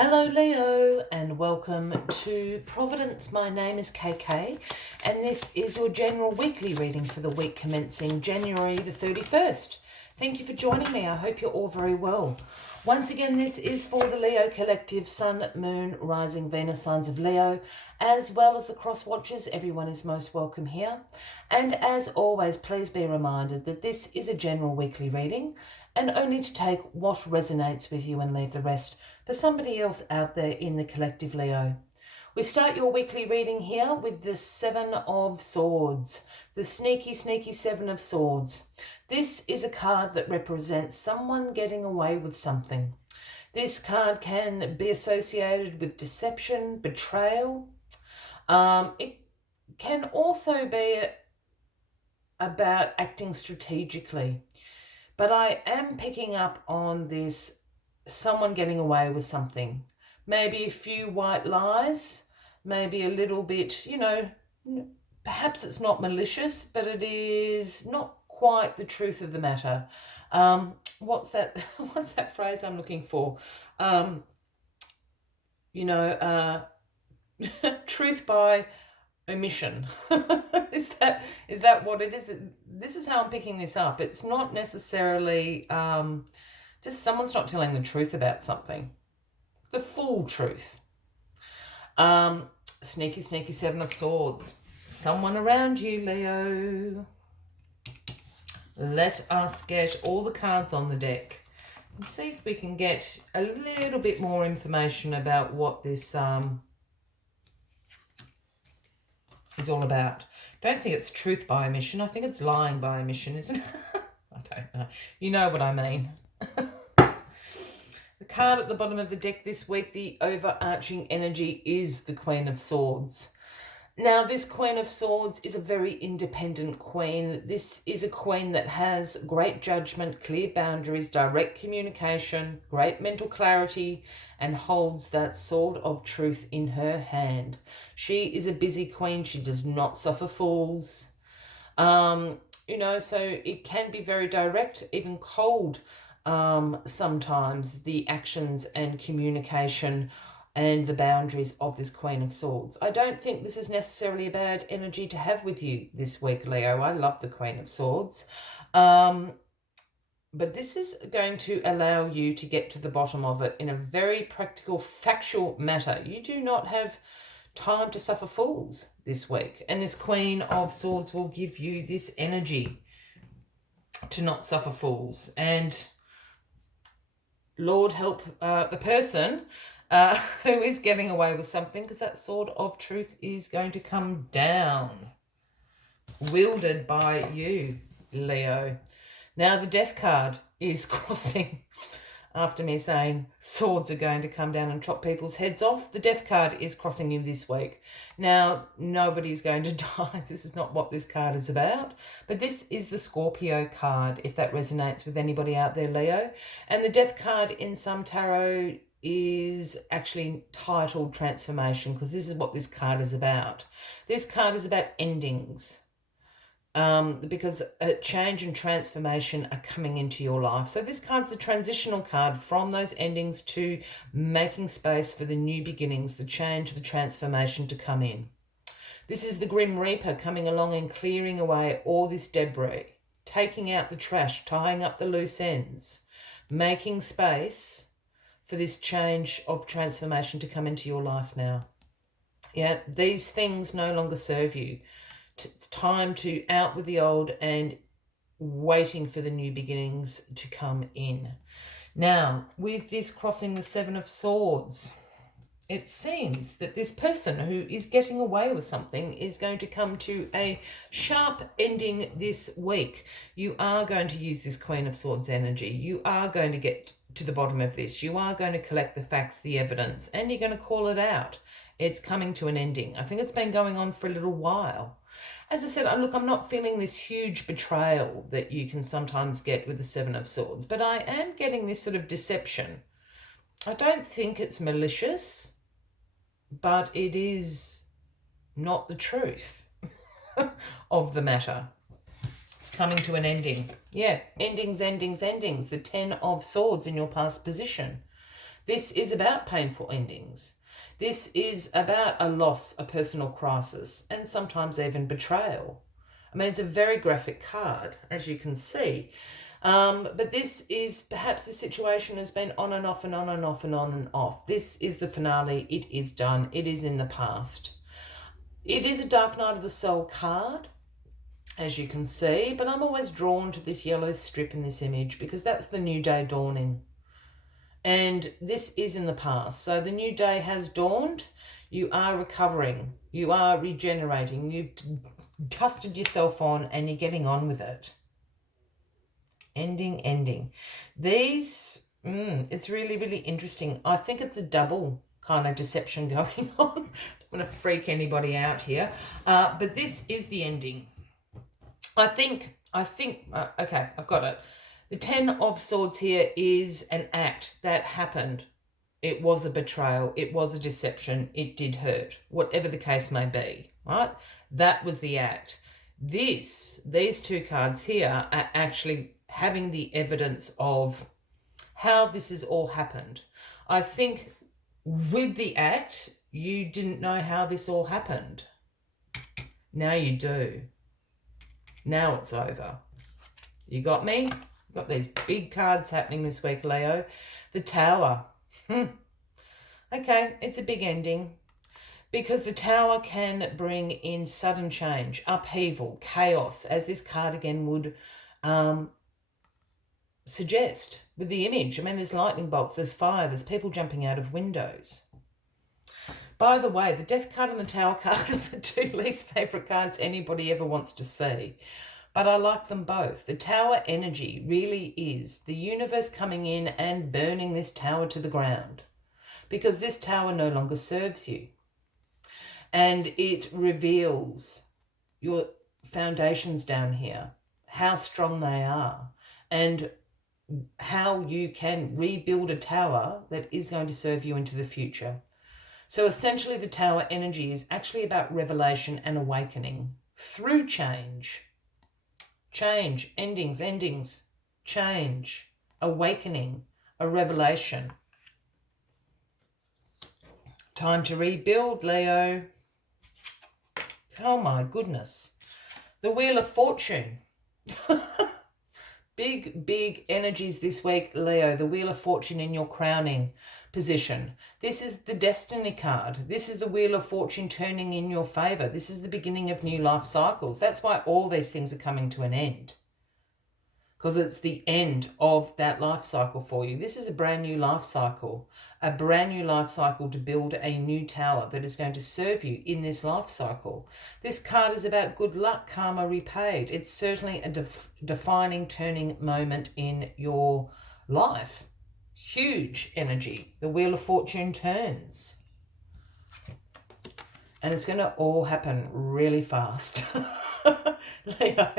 Hello Leo and welcome to Providence. My name is KK and this is your general weekly reading for the week commencing January the 31st. Thank you for joining me. I hope you're all very well. Once again, this is for the Leo Collective Sun, Moon, Rising, Venus signs of Leo, as well as the cross watchers. Everyone is most welcome here. And as always, please be reminded that this is a general weekly reading and only to take what resonates with you and leave the rest for somebody else out there in the collective Leo. We start your weekly reading here with the Seven of Swords, the sneaky Seven of Swords. This is a card that represents someone getting away with something. This card can be associated with deception, betrayal. It can also be about acting strategically. But I am picking up on this someone getting away with something. Maybe a few white lies, maybe a little bit, perhaps it's not malicious, but it is not quite the truth of the matter. What's that phrase I'm looking for? Truth by omission. Is that what it is? This is how I'm picking this up. It's not necessarily just someone's not telling the truth about something, the full truth. Sneaky Seven of Swords. Someone around you, Leo. Let us get all the cards on the deck and see if we can get a little bit more information about what this is all about. Don't think it's truth by omission. I think it's lying by omission, isn't it? I don't know. You know what I mean. The card at the bottom of the deck this week, the overarching energy, is the Queen of Swords. Now, this Queen of Swords is a very independent queen. This is a queen that has great judgment, clear boundaries, direct communication, great mental clarity, and holds that sword of truth in her hand. She is a busy queen. She does not suffer fools. So it can be very direct, even cold, sometimes, the actions and communication and the boundaries of this Queen of Swords. I don't think this is necessarily a bad energy to have with you this week, Leo. I love the Queen of Swords. But this is going to allow you to get to the bottom of it in a very practical, factual matter. You do not have time to suffer fools this week. And this Queen of Swords will give you this energy to not suffer fools. And Lord help the person who is getting away with something, because that sword of truth is going to come down, wielded by you, Leo. Now the Death card is crossing. After me saying swords are going to come down and chop people's heads off, the Death card is crossing you this week. Now, nobody's going to die. This is not what this card is about. But this is the Scorpio card, if that resonates with anybody out there, Leo. And the Death card in some tarot is actually titled Transformation, because this is what this card is about. This card is about endings. Because a change and transformation are coming into your life. So this card's a transitional card from those endings to making space for the new beginnings, the change, the transformation to come in. This is the Grim Reaper coming along and clearing away all this debris, taking out the trash, tying up the loose ends, making space for this change of transformation to come into your life now. Yeah, these things no longer serve you. It's time to out with the old and waiting for the new beginnings to come in. Now, with this crossing the Seven of Swords, it seems that this person who is getting away with something is going to come to a sharp ending this week. You are going to use this Queen of Swords energy. You are going to get to the bottom of this. You are going to collect the facts, the evidence, and you're going to call it out. It's coming to an ending. I think it's been going on for a little while. As I said, look, I'm not feeling this huge betrayal that you can sometimes get with the Seven of Swords, but I am getting this sort of deception. I don't think it's malicious, but it is not the truth of the matter. It's coming to an ending. Yeah, endings. The Ten of Swords in your past position. This is about painful endings. This is about a loss, a personal crisis, and sometimes even betrayal. I mean, it's a very graphic card, as you can see. But this is perhaps the situation has been on and off and on and off and on and off. This is the finale. It is done. It is in the past. It is a Dark Night of the Soul card, as you can see, but I'm always drawn to this yellow strip in this image because that's the new day dawning. And this is in the past. So the new day has dawned. You are recovering. You are regenerating. You've dusted yourself on and you're getting on with it. Ending. These, it's really, really interesting. I think it's a double kind of deception going on. Don't want to freak anybody out here. But this is the ending. I think, okay, I've got it. The 10 of Swords here is an act that happened. It was a betrayal. It was a deception. It did hurt, whatever the case may be, right? That was the act. These two cards here are actually having the evidence of how this has all happened. I think with the act, you didn't know how this all happened. Now you do. Now it's over. You got me? Got these big cards happening this week, Leo. The Tower. Okay, it's a big ending because the Tower can bring in sudden change, upheaval, chaos, as this card again would suggest with the image. I mean, there's lightning bolts, there's fire, there's people jumping out of windows. By the way, the Death card and the Tower card are the two least favourite cards anybody ever wants to see. But I like them both. The Tower energy really is the universe coming in and burning this tower to the ground because this tower no longer serves you. And it reveals your foundations down here, how strong they are, and how you can rebuild a tower that is going to serve you into the future. So essentially the Tower energy is actually about revelation and awakening through change. Change, endings, change, awakening, a revelation. Time to rebuild, Leo. Oh my goodness. The Wheel of Fortune. Big energies this week, Leo. The Wheel of Fortune in your crowning position. This is the Destiny card. This is the Wheel of Fortune turning in your favour. This is the beginning of new life cycles. That's why all these things are coming to an end. Because it's the end of that life cycle for you. This is a brand new life cycle. A brand new life cycle to build a new tower that is going to serve you in this life cycle. This card is about good luck, karma repaid. It's certainly a defining, turning moment in your life. Huge energy. The Wheel of Fortune turns. And it's going to all happen really fast. Leo,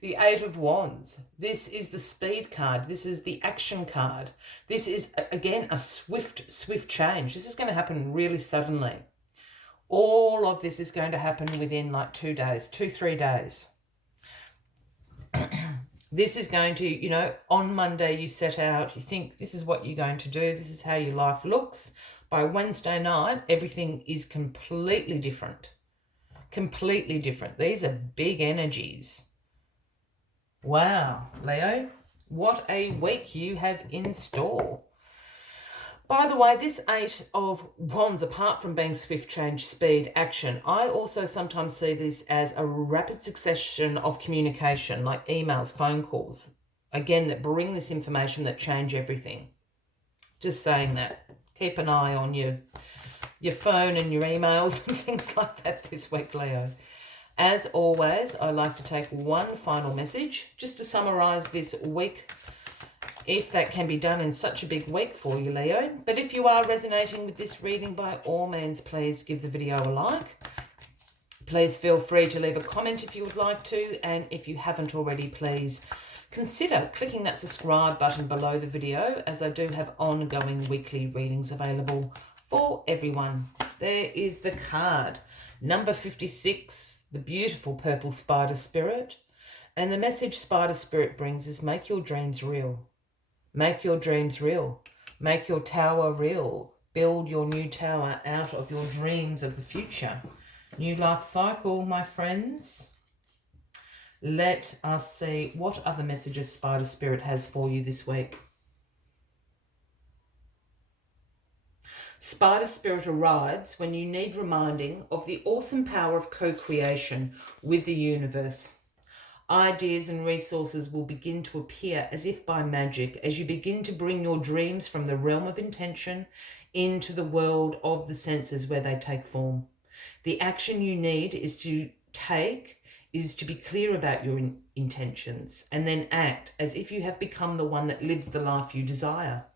the Eight of Wands. This is the speed card. This is the action card. This is, again, a swift change. This is going to happen really suddenly. All of this is going to happen within like 2 days, 2-3 days. This is going to, on Monday you set out, you think this is what you're going to do, this is how your life looks. By Wednesday night, everything is completely different. Completely different. These are big energies. Wow, Leo, what a week you have in store. By the way, this Eight of Wands, apart from being swift change, speed, action, I also sometimes see this as a rapid succession of communication, like emails, phone calls, again, that bring this information that change everything. Just saying that. Keep an eye on your phone and your emails and things like that this week, Leo. As always, I like to take one final message just to summarise this week, if that can be done in such a big week for you, Leo. But if you are resonating with this reading, by all means, please give the video a like. Please feel free to leave a comment if you would like to. And if you haven't already, please consider clicking that subscribe button below the video, as I do have ongoing weekly readings available for everyone. There is the card, number 56, the beautiful purple spider spirit. And the message spider spirit brings is make your dreams real. Make your dreams real. Make your tower real. Build your new tower out of your dreams of the future. New life cycle, my friends. Let us see what other messages Spider Spirit has for you this week. Spider Spirit arrives when you need reminding of the awesome power of co-creation with the universe. Ideas and resources will begin to appear as if by magic as you begin to bring your dreams from the realm of intention into the world of the senses where they take form. The action you need is to be clear about your intentions and then act as if you have become the one that lives the life you desire.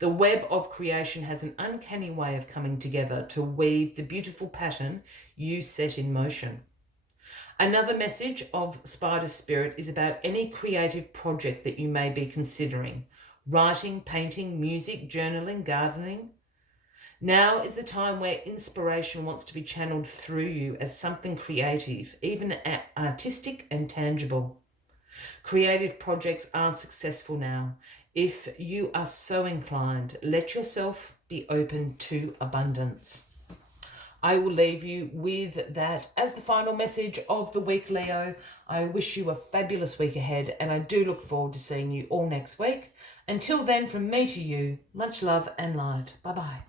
The web of creation has an uncanny way of coming together to weave the beautiful pattern you set in motion. Another message of Spider Spirit is about any creative project that you may be considering. Writing, painting, music, journaling, gardening. Now is the time where inspiration wants to be channeled through you as something creative, even artistic and tangible. Creative projects are successful now. If you are so inclined, let yourself be open to abundance. I will leave you with that as the final message of the week, Leo. I wish you a fabulous week ahead, and I do look forward to seeing you all next week. Until then, from me to you, much love and light. Bye-bye.